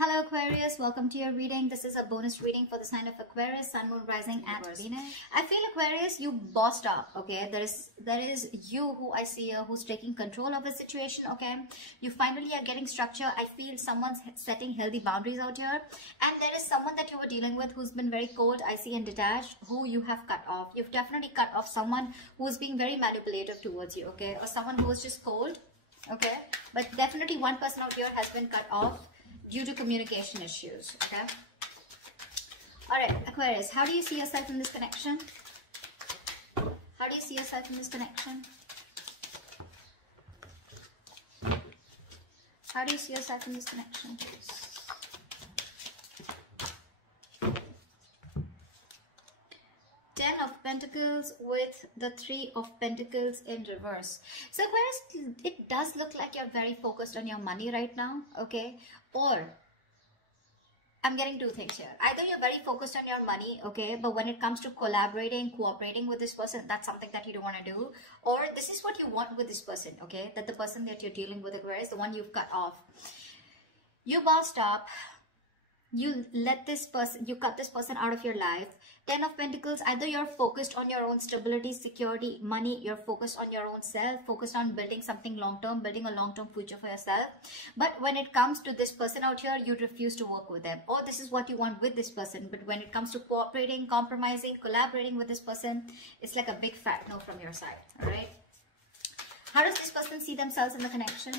Hello Aquarius, welcome to your reading. This is a bonus reading for the sign of Aquarius, Sun, Moon, Rising, and Venus. I feel Aquarius, you bossed up, okay? There is you who I see here who's taking control of the situation, okay? You finally are getting structure. I feel someone's setting healthy boundaries out here. And there is someone that you were dealing with who's been very cold, icy, and detached, who you have cut off. You've definitely cut off someone who's being very manipulative towards you, okay? Or someone who was just cold, okay? But definitely one person out here has been cut off due to communication issues, okay? All right, Aquarius, how do you see yourself in this connection? How do you see yourself in this connection? How do you see yourself in this connection? Ten of Pentacles with the Three of Pentacles in reverse. So Aquarius, it does look like you're very focused on your money right now, okay? Or I'm getting two things here. Either you're very focused on your money, okay, but when it comes to collaborating, cooperating with this person, that's something that you don't want to do. Or this is what you want with this person, okay? That the person that you're dealing with, Aquarius, the one you've cut off. You bossed up. You let this person, you cut this person out of your life. Ten of Pentacles, either you're focused on your own stability, security, money, you're focused on your own self, focused on building something long-term, building a long-term future for yourself. But when it comes to this person out here, you refuse to work with them. Or this is what you want with this person. But when it comes to cooperating, compromising, collaborating with this person, it's like a big fat no from your side, all right? How does this person see themselves in the connection?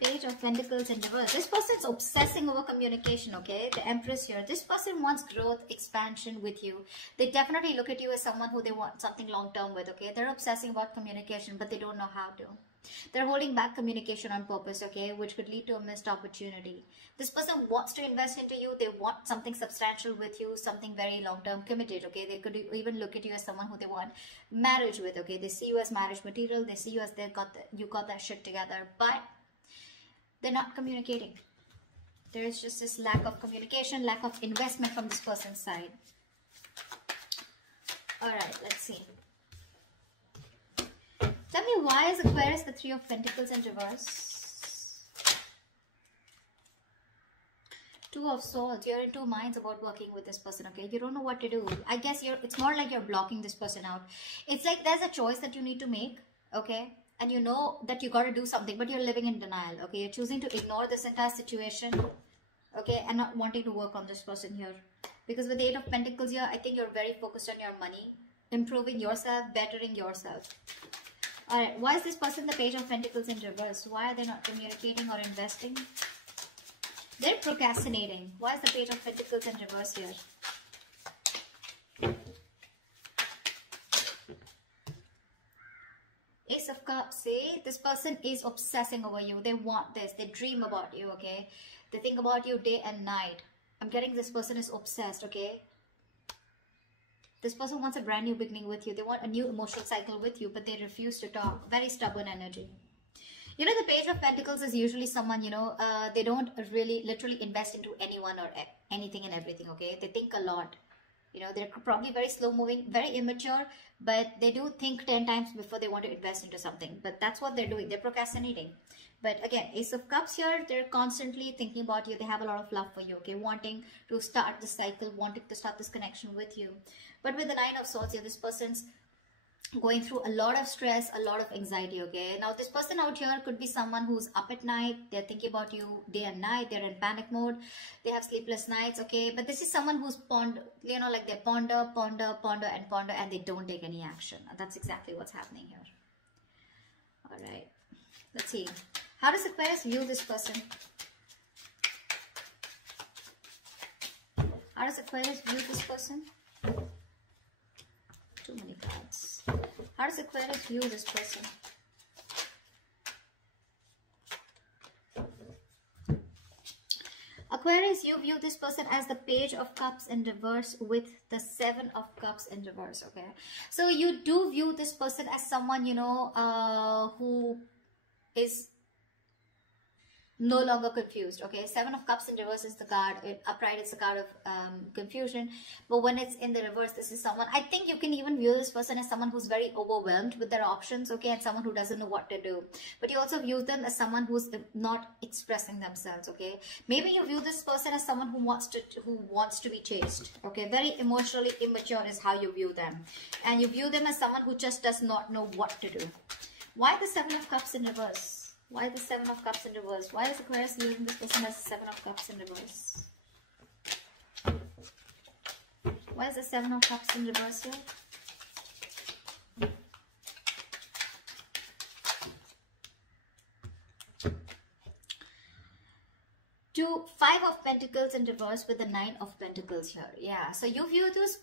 Page of Pentacles in reverse. This person's obsessing over communication, okay? The Empress here. This person wants growth, expansion with you. They definitely look at you as someone who they want something long-term with, okay? They're obsessing about communication, but they don't know how to. They're holding back communication on purpose, okay? Which could lead to a missed opportunity. This person wants to invest into you. They want something substantial with you, something very long-term committed, okay? They could even look at you as someone who they want marriage with, okay? They see you as marriage material. They see you as you got that shit together, but they're not communicating. There is just this lack of communication, lack of investment from this person's side. All right, let's see. Tell me, why is Aquarius the Three of Pentacles in reverse? Two of Swords. You're in two minds about working with this person, okay? You don't know what to do. I guess it's more like you're blocking this person out. It's like there's a choice that you need to make, okay? And you know that you got to do something, but you're living in denial, okay? You're choosing to ignore this entire situation, okay? And not wanting to work on this person here. Because with the Eight of Pentacles here, I think you're very focused on your money, improving yourself, bettering yourself. Alright, why is this person the Page of Pentacles in reverse? Why are they not communicating or investing? They're procrastinating. Why is the Page of Pentacles in reverse here? Ace of Cups, see? This person is obsessing over you. They want this. They dream about you, okay? They think about you day and night. I'm getting this person is obsessed, okay? This person wants a brand new beginning with you. They want a new emotional cycle with you, but they refuse to talk. Very stubborn energy. You know, the Page of Pentacles is usually someone, you know, they don't really literally invest into anyone or anything and everything, okay? They think a lot. You know, they're probably very slow moving, very immature, but they do think 10 times before they want to invest into something. But that's what they're doing. They're procrastinating. But again, Ace of Cups here, they're constantly thinking about you. They have a lot of love for you, okay? Wanting to start this cycle, wanting to start this connection with you. But with the Nine of Swords here, this person's going through a lot of stress, a lot of anxiety, okay? Now, this person out here could be someone who's up at night. They're thinking about you day and night. They're in panic mode. They have sleepless nights, okay? But this is someone who's you know, like they ponder, and they don't take any action. That's exactly what's happening here. All right. Let's see. How does Aquarius view this person? How does Aquarius view this person? Too many cards. How does Aquarius view this person? Aquarius, you view this person as the Page of Cups in reverse with the Seven of Cups in reverse, okay? So you do view this person as someone, you know, who is no longer confused. Okay, Seven of Cups in reverse is the card, upright it's the card of confusion, but when it's in the reverse, this is someone, I think you can even view this person as someone who's very overwhelmed with their options, okay, and someone who doesn't know what to do. But you also view them as someone who's not expressing themselves. Okay, maybe you view this person as someone who wants to be chased. Okay, very emotionally immature is how you view them, and you view them as someone who just does not know what to do. Why the Seven of Cups in reverse? Why the Seven of Cups in reverse? Why is Aquarius viewing this person as Seven of Cups in reverse? Why is the Seven of Cups in reverse here? Five of Pentacles in reverse with the Nine of Pentacles here. Yeah, so you view this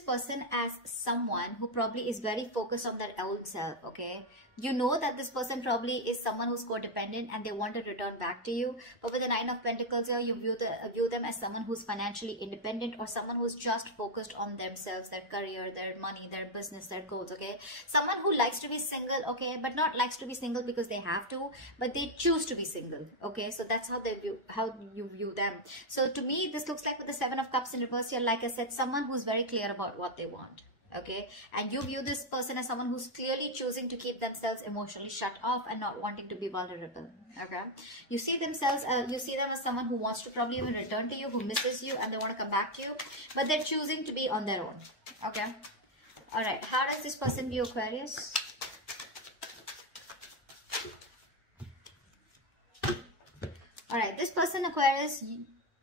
person as someone who probably is very focused on their own self. Okay, you know that this person probably is someone who's codependent and they want to return back to you. But with the Nine of Pentacles here, you view them as someone who's financially independent, or someone who's just focused on themselves, their career, their money, their business, their goals. Okay, someone who likes to be single. Okay, but not likes to be single because they have to, but they choose to be single. Okay, so that's how you view them. So to me, this looks like with the Seven of Cups in reverse here, like I said, someone who's very clear about what they want. Okay, and you view this person as someone who's clearly choosing to keep themselves emotionally shut off and not wanting to be vulnerable. Okay, you see them as someone who wants to probably even return to you, who misses you, and they want to come back to you, but they're choosing to be on their own. Okay, all right, how does this person view Aquarius? All right, this person, Aquarius,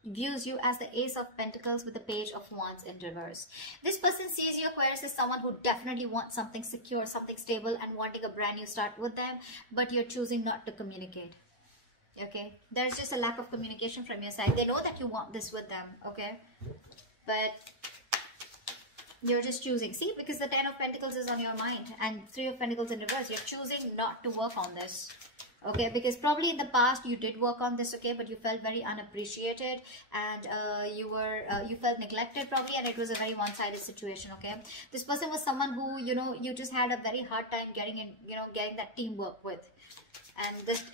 views you as the Ace of Pentacles with the Page of Wands in reverse. This person sees you, Aquarius, as someone who definitely wants something secure, something stable, and wanting a brand new start with them, but you're choosing not to communicate. Okay, there's just a lack of communication from your side. They know that you want this with them, okay, but you're just choosing. See, because the Ten of Pentacles is on your mind and Three of Pentacles in reverse, you're choosing not to work on this. Okay, because probably in the past you did work on this, okay, but you felt very unappreciated, and you felt neglected probably, and it was a very one-sided situation. Okay, this person was someone who, you know, you just had a very hard time getting that teamwork with,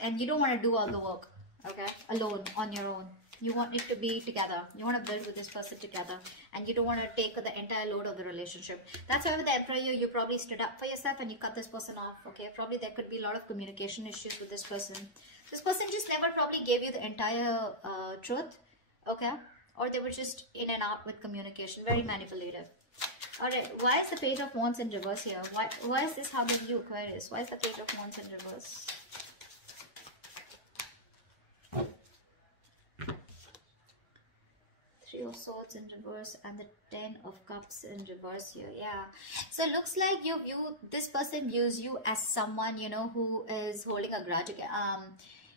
and you don't want to do all the work, okay, alone, on your own. You want it to be together. You want to build with this person together, and you don't want to take the entire load of the relationship. That's why with the Emperor, you probably stood up for yourself and you cut this person off. Okay, probably there could be a lot of communication issues with this person. This person just never probably gave you the entire truth. Okay, or they were just in and out with communication, very manipulative. All right, why is the Page of Wands in reverse here? Why is this how they view Aquarius? Why is the Page of Wands in reverse? Three of Swords in reverse and the Ten of Cups in reverse here. Yeah, so it looks like this person views you as someone, you know, who is holding a grudge.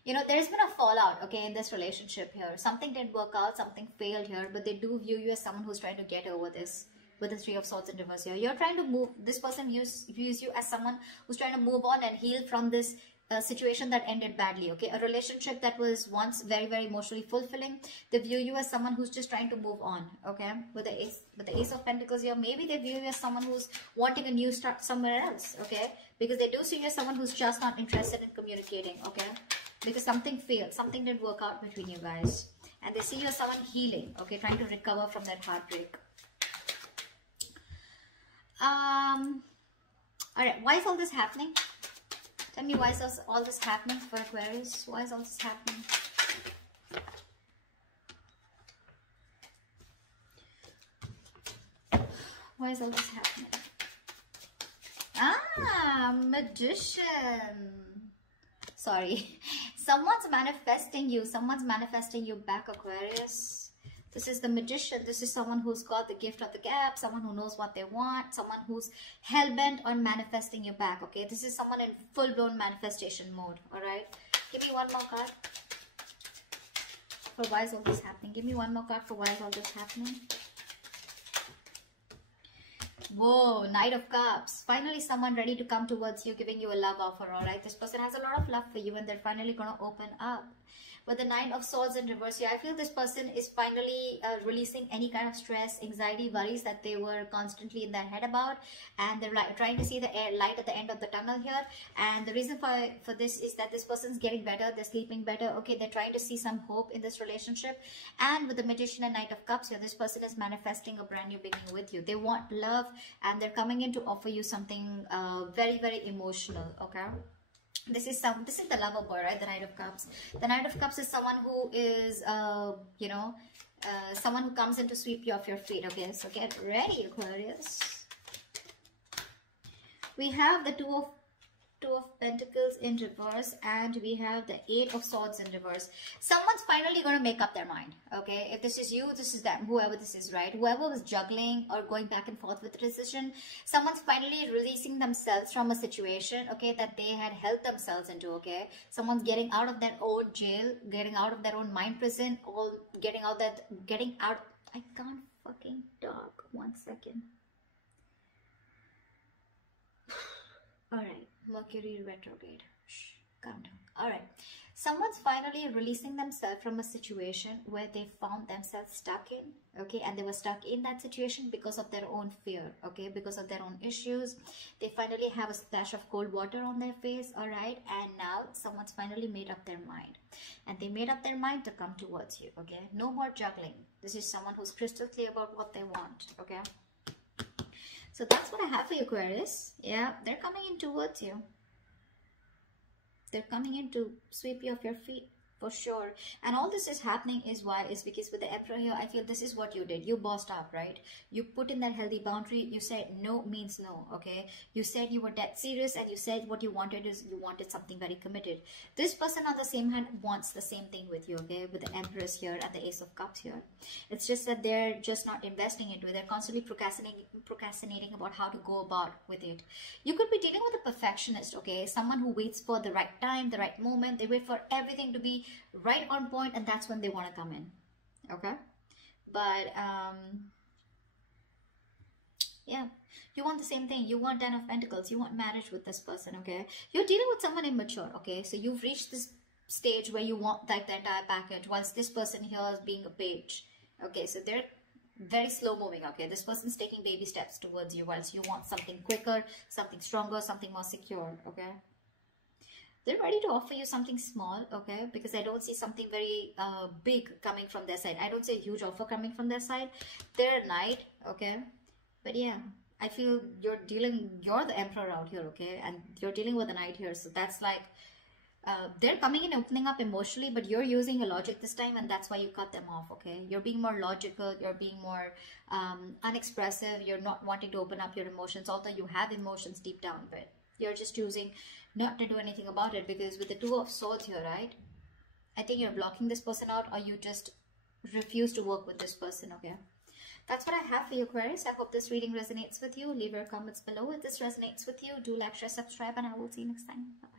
You know, there's been a fallout, okay, in this relationship here. Something didn't work out, something failed here, but they do view you as someone who's trying to get over this with the Three of Swords in reverse here. You're trying to move. This person views you as someone who's trying to move on and heal from this situation that ended badly. Okay, a relationship that was once very, very emotionally fulfilling. They view you as someone who's just trying to move on. Okay, with the Ace of Pentacles here, maybe they view you as someone who's wanting a new start somewhere else. Okay, because they do see you as someone who's just not interested in communicating. Okay, because something failed, something didn't work out between you guys, and they see you as someone healing. Okay, trying to recover from that heartbreak. All right, why is all this happening? Tell me, why is all this happening for Aquarius? Why is all this happening? Why is all this happening? Ah, Magician. Sorry. Someone's manifesting you. Someone's manifesting you back, Aquarius. This is the Magician. This is someone who's got the gift of the gap, someone who knows what they want, someone who's hell-bent on manifesting you back, okay? This is someone in full-blown manifestation mode, all right? Give me one more card for why is all this happening. Give me one more card for why is all this happening. Whoa, Knight of Cups. Finally, someone ready to come towards you, giving you a love offer, all right? This person has a lot of love for you, and they're finally going to open up. With the Nine of Swords in reverse here, I feel this person is finally releasing any kind of stress, anxiety, worries that they were constantly in their head about, and they're trying to see the light at the end of the tunnel here. And the reason for this is that this person's getting better, they're sleeping better, okay, they're trying to see some hope in this relationship. And with the Magician and Knight of Cups here, this person is manifesting a brand new beginning with you. They want love, and they're coming in to offer you something very, very emotional, okay? This is the lover boy, right? The Knight of Cups. The Knight of Cups is someone who is, you know, someone who comes in to sweep you off your feet. Okay, so get ready, Aquarius. We have the Two of Pentacles in reverse, and we have the Eight of Swords in reverse. Someone's finally going to make up their mind, okay? If this is you, this is them, whoever this is, right? Whoever was juggling or going back and forth with the decision, someone's finally releasing themselves from a situation, okay, that they had held themselves into, okay? Someone's getting out of their own jail, getting out of their own mind prison, or getting out. I can't fucking talk. 1 second. All right. Mercury retrograde. Shh, calm down. All right. Someone's finally releasing themselves from a situation where they found themselves stuck in, okay, and they were stuck in that situation because of their own fear, okay, because of their own issues. They finally have a splash of cold water on their face, all right, and now someone's finally made up their mind, and they made up their mind to come towards you, okay? No more juggling. This is someone who's crystal clear about what they want, okay? So that's what I have for you, Aquarius. Yeah, they're coming in towards you. They're coming in to sweep you off your feet, for sure. And all this is happening is because with the Emperor here, I feel this is what you did. You bossed up, right? You put in that healthy boundary. You said no means no, okay? You said you were dead serious, and you said what you wanted is you wanted something very committed. This person on the same hand wants the same thing with you, okay? With the Empress here and the Ace of Cups here. It's just that they're just not investing into it. They're constantly procrastinating about how to go about with it. You could be dealing with a perfectionist, okay? Someone who waits for the right time, the right moment. They wait for everything to be right on point, and that's when they want to come in, okay? But yeah, you want the same thing. You want Ten of Pentacles. You want marriage with this person, okay? You're dealing with someone immature, okay? So you've reached this stage where you want like the entire package, whilst this person here is being a page, okay? So they're very slow moving, okay? This person's taking baby steps towards you, whilst you want something quicker, something stronger, something more secure, okay? They're ready to offer you something small, okay? Because I don't see something very big coming from their side. I don't see a huge offer coming from their side. They're a knight, okay? But yeah, I feel you're the Emperor out here, okay? And you're dealing with a knight here. So that's like, they're coming in, opening up emotionally, but you're using your logic this time, and that's why you cut them off, okay? You're being more logical. You're being more unexpressive. You're not wanting to open up your emotions, although you have emotions deep down, but you're just choosing not to do anything about it, because with the Two of Swords here, right? I think you're blocking this person out, or you just refuse to work with this person, okay? That's what I have for you, Aquarius. I hope this reading resonates with you. Leave your comments below if this resonates with you. Do like, share, subscribe, and I will see you next time. Bye.